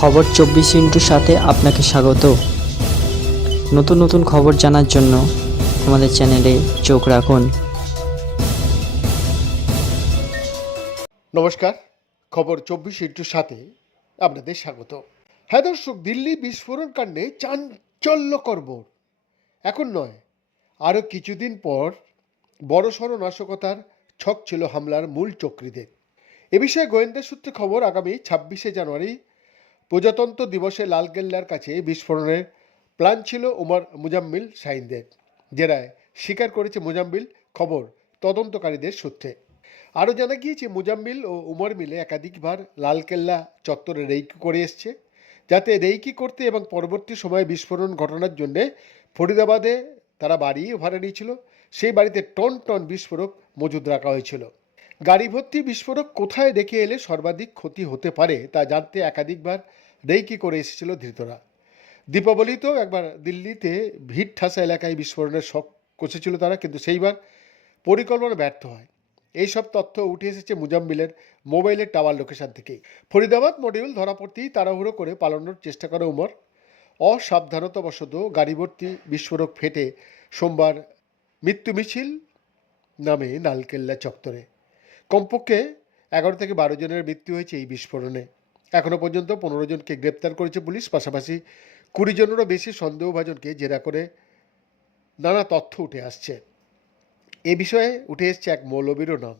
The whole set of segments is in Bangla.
খবর চব্বিশ ইন্টুর সাথে আপনাকে স্বাগত। নতুন নতুন খবর জানার জন্য আমাদের চ্যানেলে চোখ রাখুন। নমস্কার, খবর চব্বিশ ইন্টুর সাথে আপনাদের স্বাগত। হ্যাঁ দর্শক, দিল্লি বিস্ফোরণ কাণ্ডে চাঞ্চল্যকর বোর এখন নয়, আরও কিছুদিন পর বড়সড় নাশকতার ছক ছিল হামলার মূল চক্রীদের। এ বিষয়ে গোয়েন্দা সূত্রে খবর আগামী ছাব্বিশে জানুয়ারি প্রজাতন্ত্র দিবসে লালকেল্লার কাছে বিস্ফোরণের প্ল্যান ছিল ওমর মুজাম্মিল শাহিনদের জেরায় স্বীকার করেছে মুজাম্মিল খবর তদন্তকারীদের সূত্রে। আরও জানা গিয়েছে, মুজাম্মিল ও উমর মিলে একাধিকবার লালকেল্লা চত্বরে রেইকি করে এসছে। যাতে রেইকি করতে এবং পরবর্তী সময়ে বিস্ফোরণ ঘটনার জন্যে ফরিদাবাদে তারা বাড়ি ভাড়া নিয়েছিল। সেই বাড়িতে টন টন বিস্ফোরক মজুদ রাখা হয়েছিল। গাড়ি ভর্তি বিস্ফোরক কোথায় রেখে এলে সর্বাধিক ক্ষতি হতে পারে তা জানতে একাধিকবার রেইকি করে এসেছিল ধৃতরা। দীপাবলিতেও একবার দিল্লিতে ভিড় ঠাসা এলাকায় বিস্ফোরণের শখ কষেছিল তারা, কিন্তু সেইবার পরিকল্পনা ব্যর্থ হয়। এই সব তথ্য উঠে এসেছে মুজাম্মিলের মোবাইলের টাওয়ার লোকেশন থেকেই। ফরিদাবাদ মডিউল ধরা পড়তেই তাড়াহুড়ো করে পালানোর চেষ্টা করে উমর অসাবধানতাবশত গাড়ি ভর্তি বিস্ফোরক ফেটে সোমবার মৃত্যু মিছিল নামে নালকেল্লা চত্বরে। কমপক্ষে এগারো থেকে বারো জনের মৃত্যু হয়েছে এই বিস্ফোরণে। এখনও পর্যন্ত পনেরো জনকে গ্রেপ্তার করেছে পুলিশ, পাশাপাশি কুড়ি জনেরও বেশি সন্দেহভাজনকে জেরা করে নানা তথ্য উঠে আসছে। এ বিষয়ে উঠে এসছে এক মৌলবীরও নাম।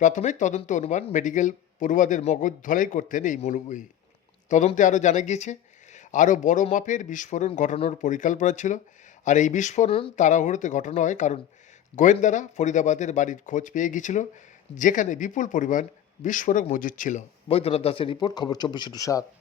প্রাথমিক তদন্ত অনুমান মেডিকেল পড়ুয়াদের মগজ ধলাই করতেন এই মৌলবী। তদন্তে আরও জানা গিয়েছে, আরও বড় মাপের বিস্ফোরণ ঘটানোর পরিকল্পনা ছিল, আর এই বিস্ফোরণ তাড়াহুড়োতে ঘটানো হয় কারণ গোয়েন্দারা ফরিদাবাদের বাড়ির খোঁজ পেয়ে গিয়েছিল যেখানে বিপুল পরিমাণ বিস্ফোরক মজুদ ছিল। বৈদ্যনাথ দাসের রিপোর্ট খবর চব্বিশ সাত।